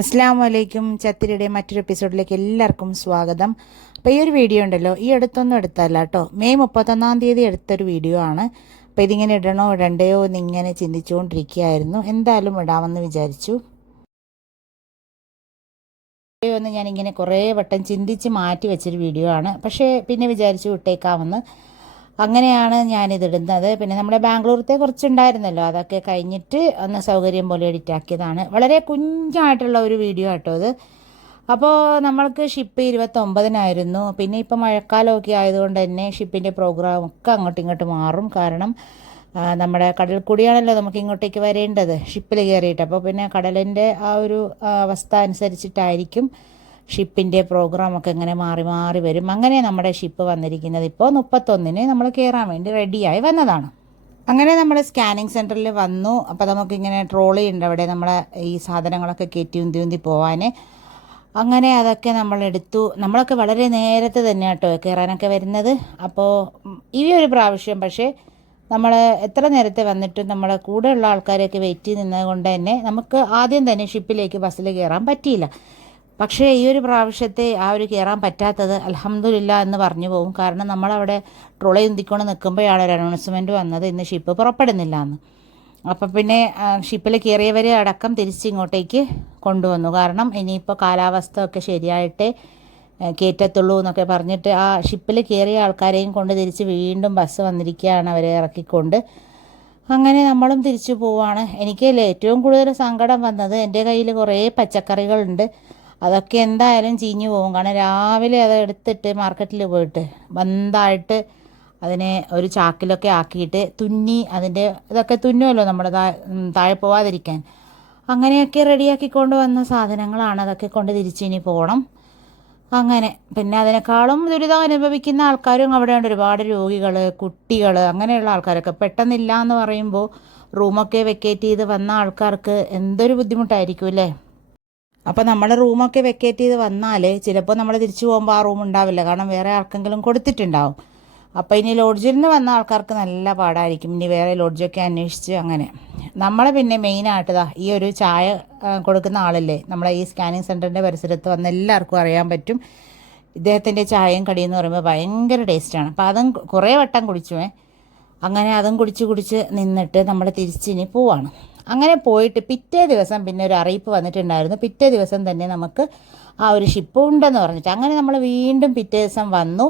അസ്സാം വലൈക്കും ചത്തിരിയുടെ മറ്റൊരു എപ്പിസോഡിലേക്ക് എല്ലാവർക്കും സ്വാഗതം. അപ്പോൾ ഈ ഒരു വീഡിയോ ഉണ്ടല്ലോ ഈ അടുത്തൊന്നും എടുത്തല്ല കേട്ടോ. മെയ് മുപ്പത്തൊന്നാം തീയതി എടുത്തൊരു വീഡിയോ ആണ്. അപ്പോൾ ഇതിങ്ങനെ ഇടണോ ഇടണ്ടയോ എന്ന് ഇങ്ങനെ ചിന്തിച്ചുകൊണ്ടിരിക്കുകയായിരുന്നു. എന്തായാലും ഇടാമെന്ന് വിചാരിച്ചു. ഒന്ന് ഞാനിങ്ങനെ കുറേ വട്ടം ചിന്തിച്ച് മാറ്റി വെച്ചൊരു വീഡിയോ ആണ്. പക്ഷേ പിന്നെ വിചാരിച്ചു വിട്ടേക്കാമെന്ന്. അങ്ങനെയാണ് ഞാനിതിടുന്നത്. പിന്നെ നമ്മുടെ ബാംഗ്ലൂരത്തെ കുറച്ചുണ്ടായിരുന്നല്ലോ അതൊക്കെ കഴിഞ്ഞിട്ട് ഒന്ന് സൗകര്യം പോലെ എഡിറ്റ് ആക്കിയതാണ്. വളരെ കുഞ്ഞായിട്ടുള്ള ഒരു വീഡിയോ ആട്ടോ അത്. അപ്പോൾ നമ്മൾക്ക് ഷിപ്പ് ഇരുപത്തൊമ്പതിനായിരുന്നു. പിന്നെ ഇപ്പോൾ മഴക്കാലമൊക്കെ ആയതുകൊണ്ട് തന്നെ ഷിപ്പിന്റെ പ്രോഗ്രാം ഒക്കെ അങ്ങോട്ടും ഇങ്ങോട്ട് മാറും. കാരണം നമ്മുടെ കടൽ കൂടിയാണല്ലോ നമുക്ക് ഇങ്ങോട്ടേക്ക് വരേണ്ടത് ഷിപ്പിൽ കയറിയിട്ട്. അപ്പോൾ പിന്നെ കടലിന്റെ ആ ഒരു അവസ്ഥ അനുസരിച്ചിട്ടായിരിക്കും. ഷിപ്പിന്റെ പ്രോഗ്രാമൊക്കെ ഇങ്ങനെ മാറി മാറി വരും. അങ്ങനെ നമ്മുടെ ഷിപ്പ് വന്നിരിക്കുന്നത് ഇപ്പോൾ മുപ്പത്തൊന്നിന് നമ്മൾ കയറാൻ വേണ്ടി റെഡിയായി വന്നതാണ്. അങ്ങനെ നമ്മൾ സ്കാനിങ് സെന്ററിൽ വന്നു. അപ്പോൾ നമുക്കിങ്ങനെ ട്രോളി ഉണ്ട് അവിടെ നമ്മളെ ഈ സാധനങ്ങളൊക്കെ കയറ്റി ഉന്തി ഉന്തി പോവാൻ അങ്ങനെ അതൊക്കെ നമ്മൾ എടുത്തു. നമ്മളൊക്കെ വളരെ നേരത്തെ തന്നെ കേട്ടോ കയറാനൊക്കെ വരുന്നത്. അപ്പോൾ ഈ ഒരു പ്രാവശ്യം പക്ഷേ നമ്മൾ എത്ര നേരത്തെ വന്നിട്ടും നമ്മളെ കൂടെയുള്ള ആൾക്കാരെയൊക്കെ വെയിറ്റ് നിന്നത് കൊണ്ട് തന്നെ നമുക്ക് ആദ്യം തന്നെ ഷിപ്പിലേക്ക് ബസ്സിൽ കയറാൻ പറ്റിയില്ല. പക്ഷേ ഈ ഒരു പ്രാവശ്യത്തെ ആ ഒരു കയറാൻ പറ്റാത്തത് അലഹമില്ല എന്ന് പറഞ്ഞു പോകും കാരണം നമ്മളവിടെ ട്രോളി ഉന്തിക്കൊണ്ട് നിൽക്കുമ്പോഴാണ് ഒരു അനൗൺസ്മെന്റ് വന്നത്. ഇന്ന് ഷിപ്പ് പുറപ്പെടുന്നില്ല എന്ന്. അപ്പം പിന്നെ ഷിപ്പിൽ കയറിയവരെ അടക്കം തിരിച്ചിങ്ങോട്ടേക്ക് കൊണ്ടുവന്നു. കാരണം ഇനിയിപ്പോൾ കാലാവസ്ഥ ഒക്കെ ശരിയായിട്ട് കയറ്റത്തുള്ളൂ എന്നൊക്കെ പറഞ്ഞിട്ട് ആ ഷിപ്പിൽ കയറിയ ആൾക്കാരെയും കൊണ്ട് തിരിച്ച് വീണ്ടും ബസ് വന്നിരിക്കുകയാണ് അവരെ ഇറക്കിക്കൊണ്ട്. അങ്ങനെ നമ്മളും തിരിച്ചു പോവാണ്. എനിക്ക് ഏറ്റവും കൂടുതൽ സങ്കടം വന്നത് എന്റെ കയ്യിൽ കുറേ പച്ചക്കറികളുണ്ട്. അതൊക്കെ എന്തായാലും ചീഞ്ഞു പോകും കാരണം രാവിലെ അത് എടുത്തിട്ട് മാർക്കറ്റിൽ പോയിട്ട് ബന്ധായിട്ട് അതിനെ ഒരു ചാക്കിലൊക്കെ ആക്കിയിട്ട് തുന്നി അതിന്റെ ഇതൊക്കെ തുന്നുമല്ലോ നമ്മുടെ താഴെ പോവാതിരിക്കാൻ. അങ്ങനെയൊക്കെ റെഡിയാക്കിക്കൊണ്ട് വന്ന സാധനങ്ങളാണ് അതൊക്കെ കൊണ്ട് തിരിച്ചിനി പോകണം അങ്ങനെ പിന്നെ അതിനേക്കാളും ദുരിതം അനുഭവിക്കുന്ന ആൾക്കാരും അവിടെയുണ്ട് ഒരുപാട് രോഗികൾ കുട്ടികൾ അങ്ങനെയുള്ള ആൾക്കാരൊക്കെ. പെട്ടെന്നില്ല എന്ന് പറയുമ്പോൾ റൂമൊക്കെ വെക്കേറ്റ് ചെയ്ത് വന്ന ആൾക്കാർക്ക് എന്തൊരു ബുദ്ധിമുട്ടായിരിക്കും അല്ലേ? അപ്പോൾ നമ്മൾ റൂമൊക്കെ വെക്കേറ്റ് ചെയ്ത് വന്നാൽ ചിലപ്പോൾ നമ്മൾ തിരിച്ചു പോകുമ്പോൾ ആ റൂം ഉണ്ടാവില്ല. കാരണം വേറെ ആർക്കെങ്കിലും കൊടുത്തിട്ടുണ്ടാവും. അപ്പോൾ ഇനി ലോഡ്ജിൽ നിന്ന് വന്ന ആൾക്കാർക്ക് നല്ല പാടായിരിക്കും. ഇനി വേറെ ലോഡ്ജൊക്കെ അന്വേഷിച്ച് അങ്ങനെ. നമ്മളെ പിന്നെ മെയിനായിട്ട് ദാ ഈ ഒരു ചായ കൊടുക്കുന്ന ആളല്ലേ? നമ്മളെ ഈ സ്കാനിങ് സെന്ററിന്റെ പരിസരത്ത് വന്ന എല്ലാവർക്കും അറിയാൻ പറ്റും. ഇദ്ദേഹത്തിന്റെ ചായയും കടിയും എന്ന് പറയുമ്പോൾ ഭയങ്കര ടേസ്റ്റാണ് അപ്പോൾ അതും കുറേ വട്ടം കുടിച്ചുവേ അങ്ങനെ അതും കുടിച്ച് കുടിച്ച് നിന്നിട്ട് നമ്മൾ തിരിച്ചിനി പോവാണ്. അങ്ങനെ പോയിട്ട് പിറ്റേ ദിവസം പിന്നെ ഒരു അറിയിപ്പ് വന്നിട്ടുണ്ടായിരുന്നു. പിറ്റേ ദിവസം തന്നെ നമുക്ക് ആ ഒരു ഷിപ്പ് ഉണ്ടെന്ന് പറഞ്ഞിട്ട്. അങ്ങനെ നമ്മൾ വീണ്ടും പിറ്റേ ദിവസം വന്നു.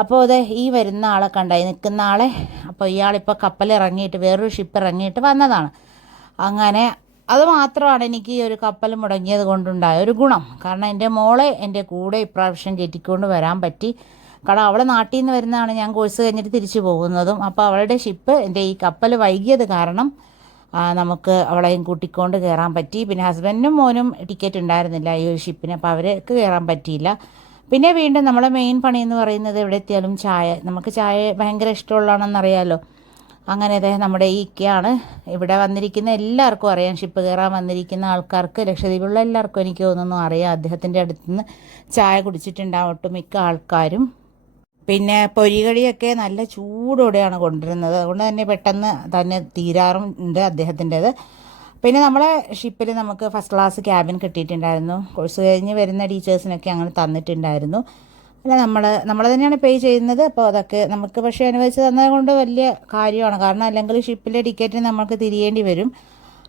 അപ്പോൾ അത് ഈ വരുന്ന ആളെ കണ്ടായി നിൽക്കുന്ന ആളെ. അപ്പോൾ ഇയാളിപ്പോൾ കപ്പൽ ഇറങ്ങിയിട്ട് വേറൊരു ഷിപ്പ് ഇറങ്ങിയിട്ട് വന്നതാണ്. അങ്ങനെ അത് മാത്രമാണ് എനിക്ക് ഈ ഒരു കപ്പൽ മുടങ്ങിയത് കൊണ്ടുണ്ടായ ഒരു ഗുണം. കാരണം എന്റെ മോളെ എന്റെ കൂടെ ഇപ്രാവശ്യം കയറ്റിക്കൊണ്ട് വരാൻ പറ്റി. കാരണം അവളെ നാട്ടിൽ നിന്ന് വരുന്നതാണ് ഞാൻ കോഴ്സ് കഴിഞ്ഞിട്ട് തിരിച്ചു പോകുന്നതും. അപ്പോൾ അവളുടെ ഷിപ്പ് എന്റെ ഈ കപ്പൽ വൈകിയത് കാരണം നമുക്ക് അവളെയും കൂട്ടിക്കൊണ്ട് കയറാൻ പറ്റി. പിന്നെ ഹസ്ബൻഡിനും മോനും ടിക്കറ്റ് ഉണ്ടായിരുന്നില്ല ഈ ഷിപ്പിന് അപ്പോൾ അവർക്ക് കയറാൻ പറ്റിയില്ല. പിന്നെ വീണ്ടും നമ്മളെ മെയിൻ പണി എന്ന് പറയുന്നത് എവിടെ എത്തിയാലും ചായ. നമുക്ക് ചായ ഭയങ്കര ഇഷ്ടമുള്ളതാണെന്നറിയാമല്ലോ അങ്ങനെ അദ്ദേഹം നമ്മുടെ ഈ ഇക്കയാണ്. ഇവിടെ വന്നിരിക്കുന്ന എല്ലാവർക്കും അറിയാം. ഷിപ്പ് കയറാൻ വന്നിരിക്കുന്ന ആൾക്കാർക്ക് ലക്ഷദ്വീപിലുള്ള എല്ലാവർക്കും എനിക്ക് തോന്നുന്നു അറിയാം. അദ്ദേഹത്തിന്റെ അടുത്ത് നിന്ന് ചായ കുടിച്ചിട്ടുണ്ടാവും ഒട്ടുമിക്ക ആൾക്കാരും. പിന്നെ പൊരികടിയൊക്കെ നല്ല ചൂടോടെയാണ് കൊണ്ടുവരുന്നത്. അതുകൊണ്ട് തന്നെ പെട്ടെന്ന് തന്നെ തീരാറും ഉണ്ട് അദ്ദേഹത്തിന്റെത്. പിന്നെ നമ്മളെ ഷിപ്പിൽ നമുക്ക് ഫസ്റ്റ് ക്ലാസ് ക്യാബിൻ കിട്ടിയിട്ടുണ്ടായിരുന്നു. കോഴ്സ് കഴിഞ്ഞ് വരുന്ന ടീച്ചേഴ്സിനൊക്കെ അങ്ങനെ തന്നിട്ടുണ്ടായിരുന്നു. അല്ല നമ്മൾ നമ്മൾ തന്നെയാണ് പേ ചെയ്യുന്നത്. അപ്പോൾ അതൊക്കെ നമുക്ക് പക്ഷേ അനുവദിച്ച് തന്നത് കൊണ്ട് വലിയ കാര്യമാണ്. കാരണം അല്ലെങ്കിൽ ഷിപ്പിലെ ടിക്കറ്റ് നമുക്ക് തിരിയേണ്ടി വരും.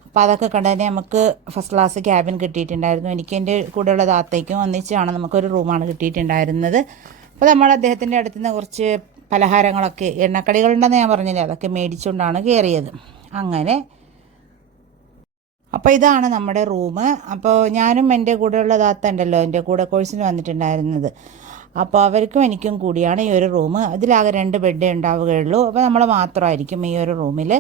അപ്പോൾ അതൊക്കെ കണ്ടതിന് നമുക്ക് ഫസ്റ്റ് ക്ലാസ് ക്യാബിൻ കിട്ടിയിട്ടുണ്ടായിരുന്നു. എനിക്ക് എന്റെ കൂടെയുള്ള താത്തയ്ക്കും ഒന്നിച്ചാണ് നമുക്കൊരു റൂമാണ് കിട്ടിയിട്ടുണ്ടായിരുന്നത്. അപ്പോൾ നമ്മൾ അദ്ദേഹത്തിന്റെ അടുത്ത് നിന്ന് കുറച്ച് പലഹാരങ്ങളൊക്കെ എണ്ണക്കടികളുണ്ടെന്ന് ഞാൻ പറഞ്ഞില്ലേ അതൊക്കെ മേടിച്ചുകൊണ്ടാണ് കയറിയത് അങ്ങനെ. അപ്പോൾ ഇതാണ് നമ്മുടെ റൂം. അപ്പോൾ ഞാനും എന്റെ കൂടെയുള്ള താത്ത ഉണ്ടല്ലോ എന്റെ കൂടെ കോഴ്സിന് വന്നിട്ടുണ്ടായിരുന്നത്. അപ്പോൾ അവർക്കും എനിക്കും കൂടിയാണ് ഈ ഒരു റൂം. അതിലാകെ രണ്ട് ബെഡേ ഉണ്ടാവുകയുള്ളൂ. അപ്പോൾ നമ്മൾ മാത്രമായിരിക്കും ഈ ഒരു റൂമിൽ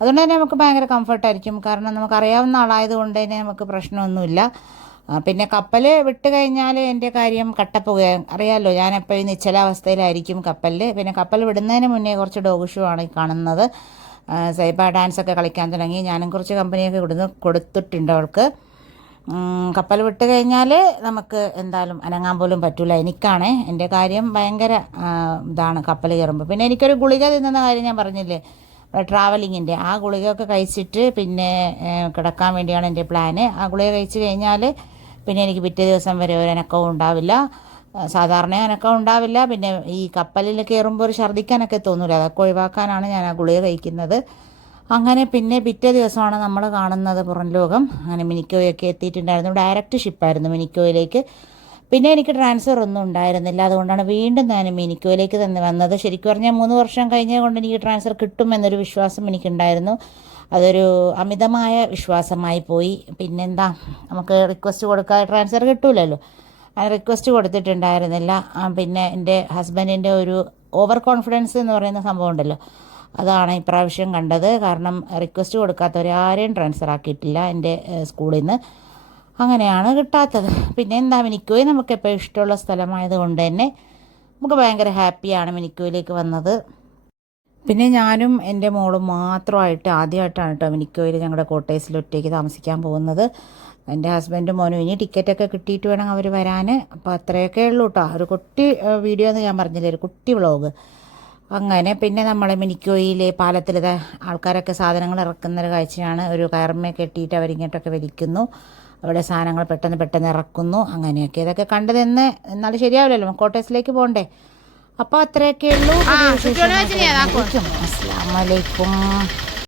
അതുകൊണ്ട് തന്നെ നമുക്ക് ഭയങ്കര കംഫർട്ടായിരിക്കും കാരണം നമുക്കറിയാവുന്ന ആളായതുകൊണ്ട് തന്നെ നമുക്ക് പ്രശ്നമൊന്നുമില്ല. പിന്നെ കപ്പൽ വിട്ട് കഴിഞ്ഞാൽ എന്റെ കാര്യം കട്ടപ്പുക. അറിയാമല്ലോ ഞാൻ എപ്പോഴും നിശ്ചലാവസ്ഥയിലായിരിക്കും കപ്പലിൽ പിന്നെ കപ്പൽ വിടുന്നതിന് മുന്നേ കുറച്ച് ഡോഗ് ഷോ ആണ് കാണുന്നത്. സൈബ ഡാൻസ് ഒക്കെ കളിക്കാൻ തുടങ്ങി. ഞാനും കുറച്ച് കമ്പനിയൊക്കെ കൊടുത്ത് കൊടുത്തിട്ടുണ്ട് അവൾക്ക്. കപ്പൽ വിട്ട് കഴിഞ്ഞാൽ നമുക്ക് എന്തായാലും അനങ്ങാൻ പോലും പറ്റില്ല എനിക്കാണേ എന്റെ കാര്യം ഭയങ്കര ഇതാണ് കപ്പൽ കയറുമ്പോൾ പിന്നെ എനിക്കൊരു ഗുളിക തിന്നുന്ന കാര്യം ഞാൻ പറഞ്ഞില്ലേ? ട്രാവലിങ്ങിന്റെ ആ ഗുളികയൊക്കെ കഴിച്ചിട്ട് പിന്നെ കിടക്കാൻ വേണ്ടിയാണ് എന്റെ പ്ലാന് ആ ഗുളിക കഴിച്ച് കഴിഞ്ഞാൽ പിന്നെ എനിക്ക് പിറ്റേ ദിവസം വരെ ഒരു അനക്കവും ഉണ്ടാവില്ല. സാധാരണ അനക്കം ഉണ്ടാവില്ല. പിന്നെ ഈ കപ്പലിൽ കയറുമ്പോൾ ഒരു ഛർദ്ദിക്കാനൊക്കെ തോന്നില്ല അതൊക്കെ ഒഴിവാക്കാനാണ് ഞാൻ ആ ഗുളിക കഴിക്കുന്നത്. അങ്ങനെ പിന്നെ പിറ്റേ ദിവസമാണ് നമ്മൾ കാണുന്നത് പുറം ലോകം. അങ്ങനെ മിനിക്കോയൊക്കെ എത്തിയിട്ടുണ്ടായിരുന്നു. ഡയറക്റ്റ് ഷിപ്പായിരുന്നു മിനിക്കോയിലേക്ക്. പിന്നെ എനിക്ക് ട്രാൻസ്ഫർ ഒന്നും ഉണ്ടായിരുന്നില്ല. അതുകൊണ്ടാണ് വീണ്ടും ഞാൻ മിനിക്കോയിലേക്ക് തന്നെ വന്നത്. ശരിക്കും പറഞ്ഞാൽ മൂന്ന് വർഷം കഴിഞ്ഞത് കൊണ്ട് എനിക്ക് ട്രാൻസ്ഫർ കിട്ടുമെന്നൊരു വിശ്വാസം എനിക്കുണ്ടായിരുന്നു. അതൊരു അമിതമായ വിശ്വാസമായി പോയി. പിന്നെന്താ നമുക്ക് റിക്വസ്റ്റ് കൊടുക്കാതെ ട്രാൻസ്ഫർ കിട്ടൂലല്ലോ. റിക്വസ്റ്റ് കൊടുത്തിട്ടുണ്ടായിരുന്നില്ല. പിന്നെ എന്റെ ഹസ്ബൻഡിന്റെ ഒരു ഓവർ കോൺഫിഡൻസ് എന്ന് പറയുന്ന സംഭവം ഉണ്ടല്ലോ. അതാണ് ഇപ്രാവശ്യം കണ്ടത്. കാരണം റിക്വസ്റ്റ് കൊടുക്കാത്തവരെ ആരെയും ട്രാൻസ്ഫർ ആക്കിയിട്ടില്ല എന്റെ സ്കൂളിൽ നിന്ന് അങ്ങനെയാണ് കിട്ടാത്തത്. പിന്നെ എന്താ മിനിക്കോയി നമുക്ക് എപ്പോഴും ഇഷ്ടമുള്ള സ്ഥലമായത് കൊണ്ട് തന്നെ നമുക്ക് ഭയങ്കര ഹാപ്പിയാണ് മിനിക്കോയിലേക്ക് വന്നത്. പിന്നെ ഞാനും എന്റെ മോളും മാത്രമായിട്ട് ആദ്യമായിട്ടാണ് കേട്ടോ മിനിക്കോയിൽ ഞങ്ങളുടെ കോട്ടേഴ്സിൽ ഒറ്റയ്ക്ക് താമസിക്കാൻ പോകുന്നത്. എന്റെ ഹസ്ബൻഡും മോനും ഇനി ടിക്കറ്റൊക്കെ കിട്ടിയിട്ട് വേണം അവർ വരാൻ അപ്പോൾ അത്രയൊക്കെ ഉള്ളൂ കേട്ടോ. ഒരു കുട്ടി വീഡിയോ എന്ന് ഞാൻ പറഞ്ഞില്ലേ ഒരു കുട്ടി വ്ളോഗ് അങ്ങനെ പിന്നെ നമ്മൾ മിനിക്കോയിലെ പാലത്തിലെ ആൾക്കാരൊക്കെ സാധനങ്ങൾ ഇറക്കുന്ന ഒരു കാഴ്ചയാണ്. ഒരു കയർമേ കെട്ടിയിട്ട് അവരിങ്ങോട്ടൊക്കെ വലിക്കുന്നു. അവിടെ സാധനങ്ങൾ പെട്ടെന്ന് പെട്ടെന്ന് ഇറക്കുന്നു. അങ്ങനെയൊക്കെ. ഇതൊക്കെ കണ്ടതെന്ന് എന്നാലും ശരിയാവില്ലല്ലോ. കോട്ടേഴ്സിലേക്ക് പോകണ്ടേ അപ്പോൾ അത്രയൊക്കെ ഉള്ളൂ. അസ്സാം വലൈക്കും